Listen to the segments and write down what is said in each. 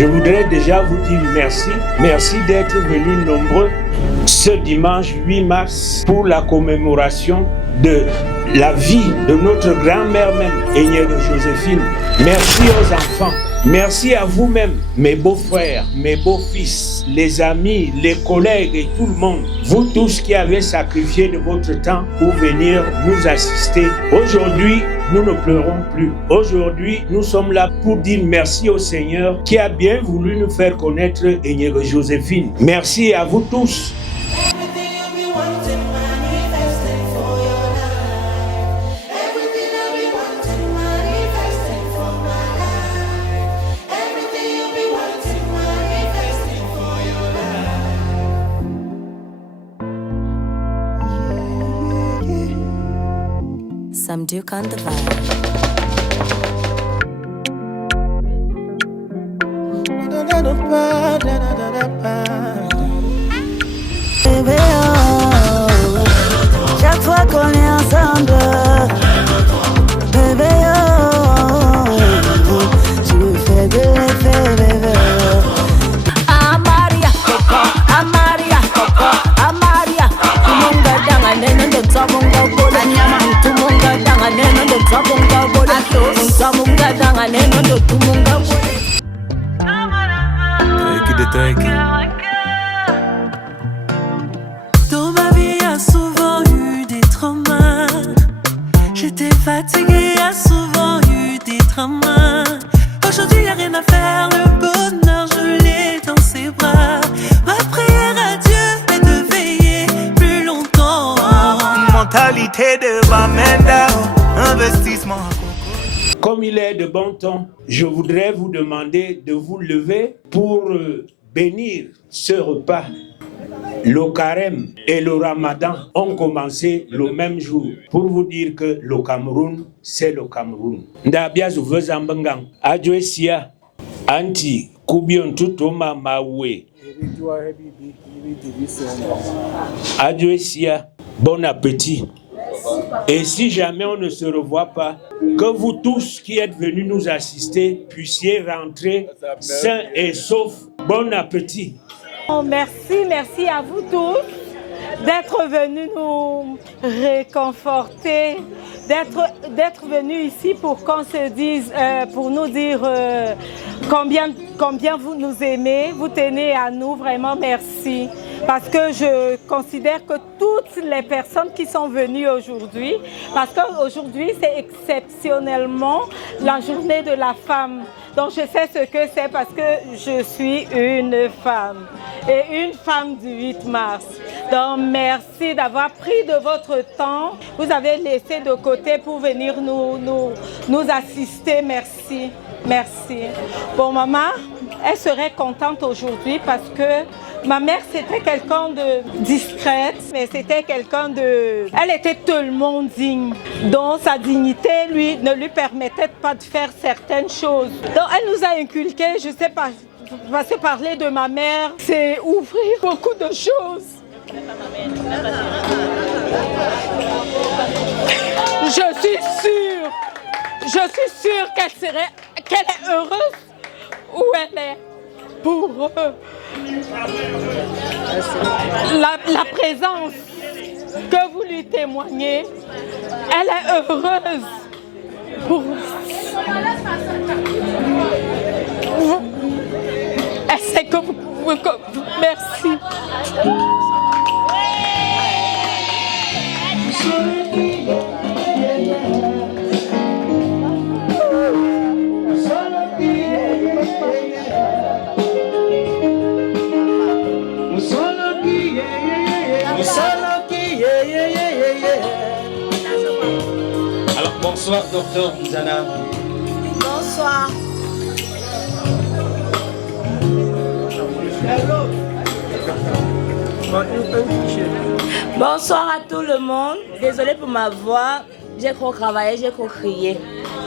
Je voudrais déjà vous dire merci. Merci d'être venus nombreux ce dimanche 8 mars pour la commémoration de la vie de notre grand-mère même, Agnès Joséphine. Merci aux enfants. Merci à vous-même, mes beaux-frères, mes beaux-fils, les amis, les collègues et tout le monde. Vous tous qui avez sacrifié de votre temps pour venir nous assister. Aujourd'hui, nous ne pleurons plus. Aujourd'hui, nous sommes là pour dire merci au Seigneur qui a bien voulu nous faire connaître Agnès Joséphine. Merci à vous tous. Sam Duke on the vibe. Bébé, oh, chaque fois qu'on est ensemble, bébé, oh, tu me fais de l'effet, bébé. Amaria, Coco, Amaria, Coco, Amaria, Tumunga danga neno ndo tabunga bola nyama, Tumunga danga neno ndo tabunga bola, Tumunga danga neno ndo tumunga bola. Dans ma vie, y a souvent eu des traumas. J'étais fatiguée, y a souvent eu des dramas. Aujourd'hui, y a rien à faire, le bonheur, je l'ai dans ses bras. Ma prière à Dieu est de veiller plus longtemps. Mentalité de Bamenda, investissement. Comme il est de bon ton, je voudrais vous demander de vous lever pour bénir ce repas. Le carême et le ramadan ont commencé le même jour pour vous dire que le Cameroun, c'est le Cameroun. Ndabia zuvezambangang, adjoesia, anti, kubion tutoma mawe. Adjoesia, bon appétit. Et si jamais on ne se revoit pas, que vous tous qui êtes venus nous assister puissiez rentrer sains et saufs. Bon appétit. Merci à vous tous d'être venus nous réconforter, d'être venus ici pour qu'on se dise, pour nous dire combien vous nous aimez, vous tenez à nous, vraiment merci. Parce que je considère que toutes les personnes qui sont venues aujourd'hui, parce qu'aujourd'hui c'est exceptionnellement la journée de la femme. Donc je sais ce que c'est parce que je suis une femme. Et une femme du 8 mars. Donc merci d'avoir pris de votre temps. Vous avez laissé de côté pour venir nous assister. Merci. Merci. Bon, maman, elle serait contente aujourd'hui parce que ma mère, c'était quelqu'un de discrète, mais c'était quelqu'un de... Elle était tellement digne, donc sa dignité ne lui permettait pas de faire certaines choses. Donc elle nous a inculqué, je ne sais pas, parce que parler de ma mère, c'est ouvrir beaucoup de choses. Je suis sûre qu'elle est heureuse où elle est pour la présence que vous lui témoignez. Elle est heureuse pour elle sait que vous pouvez... Merci. Alors, bonsoir, docteur Nzana. Bonsoir. Bonsoir à tout le monde. Désolée pour ma voix. J'ai trop travaillé, j'ai trop crié.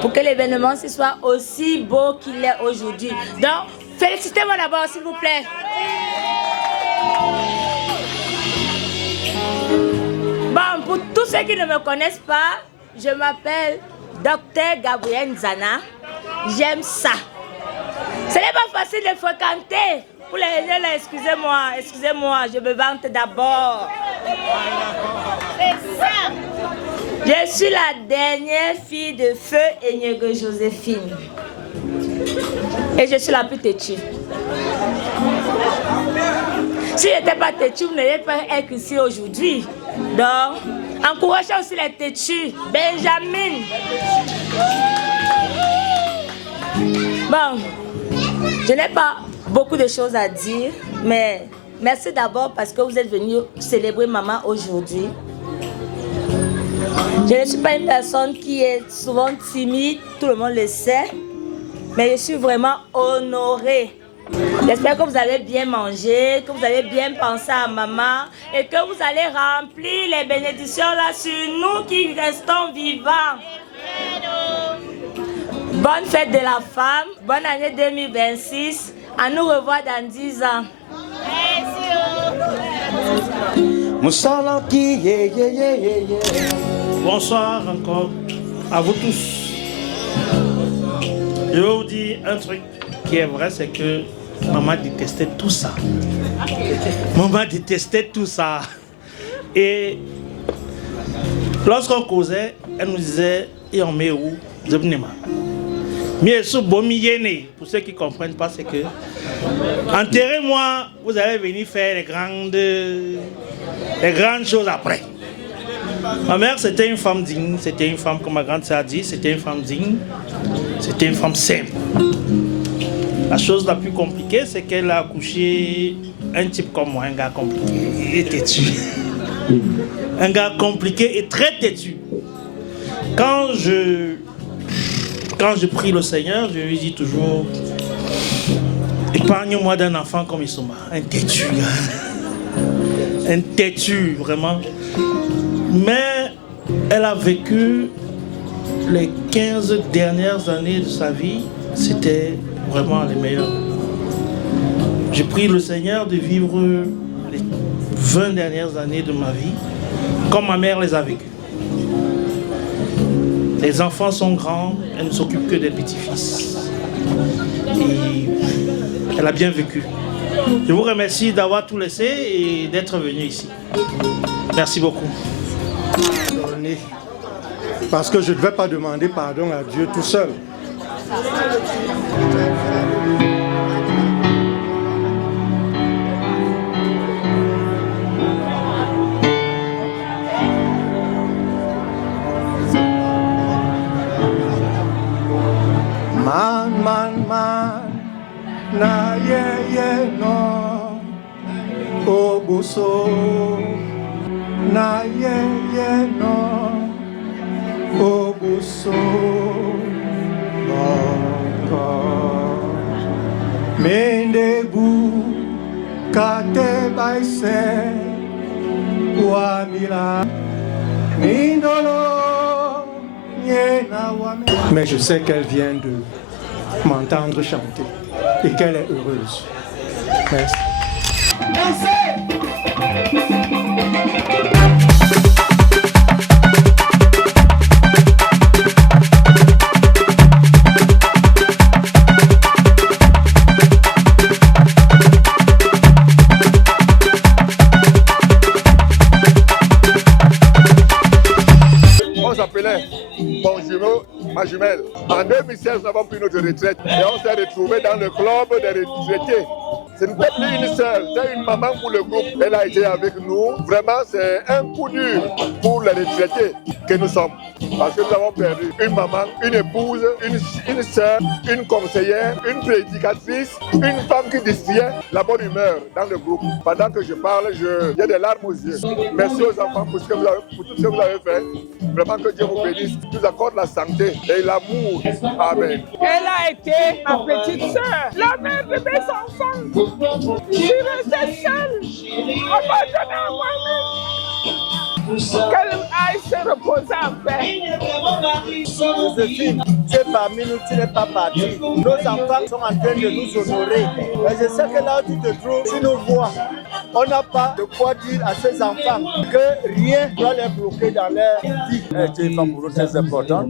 Pour que l'événement soit aussi beau qu'il est aujourd'hui. Donc, félicitez-moi d'abord, s'il vous plaît. Bon, pour tous ceux qui ne me connaissent pas, je m'appelle Dr Gabrielle Nzana. J'aime ça. Ce n'est pas facile de fréquenter. Pour les aînés, là, excusez-moi, je me vante d'abord. C'est ça. Je suis la dernière fille de feu Enyego Joséphine. Et je suis la plus têtue. Si je n'étais pas têtue, vous n'allez pas être ici aujourd'hui. Donc, encouragez aussi les têtus. Benjamin. Bon, je n'ai pas beaucoup de choses à dire, mais merci d'abord parce que vous êtes venus célébrer maman aujourd'hui. Je ne suis pas une personne qui est souvent timide, tout le monde le sait, mais je suis vraiment honorée. J'espère que vous avez bien mangé, que vous avez bien pensé à maman et que vous allez remplir les bénédictions là sur nous qui restons vivants. Bonne fête de la femme, bonne année 2026, à nous revoir dans 10 ans. Bonsoir encore à vous tous. Je vais vous dire un truc qui est vrai, c'est que maman détestait tout ça. Maman détestait tout ça. Et lorsqu'on causait, elle nous disait, et on met où? Pour ceux qui ne comprennent pas, c'est que enterrez-moi, vous allez venir faire les grandes choses après. Ma mère, c'était une femme digne, c'était une femme, comme ma grande sœur a dit, c'était une femme digne, c'était une femme simple. La chose la plus compliquée, c'est qu'elle a accouché un type comme moi, un gars compliqué et têtu. Un gars compliqué et très têtu. Quand je prie le Seigneur, je lui dis toujours, épargne-moi d'un enfant comme Issouma, un têtu. Un têtu, vraiment. Mais elle a vécu les 15 dernières années de sa vie, c'était vraiment les meilleures. Je prie le Seigneur de vivre les 20 dernières années de ma vie comme ma mère les a vécues. Les enfants sont grands, elle ne s'occupe que des petits-fils. Et elle a bien vécu. Je vous remercie d'avoir tout laissé et d'être venu ici. Merci beaucoup. Parce que je ne vais pas demander pardon à Dieu tout seul. Man, na ye no, obuso, na ye no, obuso, encore. Mendebu, kate baise, wamila, mindolo, yena wame. Mais je sais qu'elle vient de m'entendre chanter et qu'elle est heureuse. Merci. On s'appelait mon jumeau, ma jumelle. En 2016, nous avons pris notre retraite et on s'est retrouvés dans le club des retraités. Ce n'était plus une sœur, c'était une maman pour le groupe. Elle a été avec nous. Vraiment, c'est un coup dur pour les retraités que nous sommes. Parce que nous avons perdu une maman, une épouse, une sœur, une conseillère, une prédicatrice, une femme qui distillait la bonne humeur dans le groupe. Pendant que je parle, j'ai des larmes aux yeux. Merci aux enfants pour tout ce que vous avez fait. Vraiment que Dieu vous bénisse, nous accorde la santé et l'amour. Amen. Elle a été ma petite sœur, la mère de mes enfants. Je suis restée seule, abandonnée à moi-même. Qu'elle aille se reposer en paix. Joséphine, tu es parmi nous, tu n'es pas parti. Nos enfants sont en train de nous honorer. Mais je sais que là où tu te trouves, tu nous vois. On n'a pas de quoi dire à ces enfants que rien ne doit les bloquer dans leur vie. Elle était une femme pour nous très importante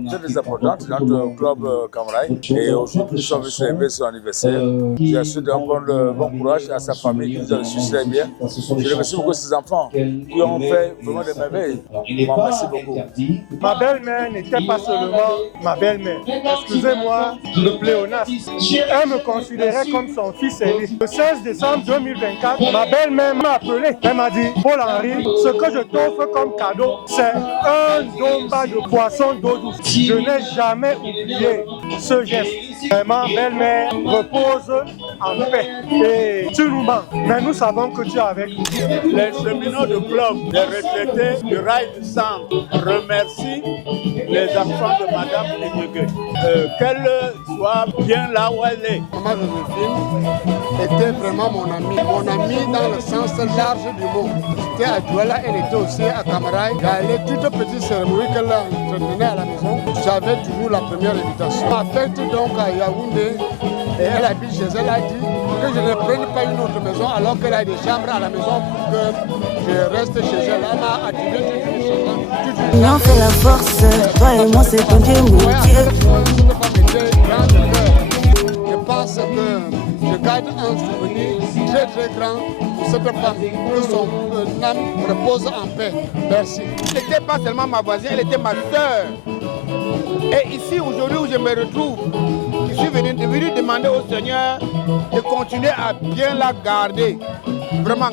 dans notre club Camaraï. Et aujourd'hui, nous sommes venus célébrer son anniversaire. Je souhaite donc bon courage à sa famille qui nous a reçus très bien. Je remercie beaucoup ses enfants qui ont fait vraiment des merveilles. Merci beaucoup. Ma belle-mère n'était pas seulement ma belle-mère. Excusez-moi le pléonasme. Elle me considérait comme son fils aîné. Le 16 décembre 2024, ma belle-mère m'a appelé. Elle m'a dit, Paul-Henri, ce que je t'offre comme cadeau, c'est un domba de poisson d'eau douce. Je n'ai jamais oublié ce geste. Vraiment, belle-mère, repose en paix. Et tu nous manques, mais nous savons que tu es avec nous. Les cheminots de club, les retraités du rail du centre remercient les enfants de Madame Enyege. Qu'elle soit bien là où elle est. Maman Joséphine était vraiment mon amie dans le sens large du mot. J'étais à Douala, elle était aussi à Camaraï. J'allais toutes petites cérémonies qu'elle entretenait à la maison. J'avais toujours la première invitation. Ma fête donc à Yaoundé, et elle habite chez elle, a dit que je ne prenne pas une autre maison alors qu'elle a des chambres à la maison pour que je reste chez elle. Elle m'a attiré toutes les choses. L'union fait la force, toi et moi c'est ton Dieu, mon Dieu. Je pense que je garde un souvenir très très grand pour cette femme, que son âme repose en paix. Merci. Elle n'était pas seulement ma voisine, elle était ma soeur. Et ici aujourd'hui où je me retrouve, je suis venu demander au Seigneur de continuer à bien la garder. Vraiment,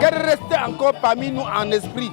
qu'elle reste encore parmi nous en esprit.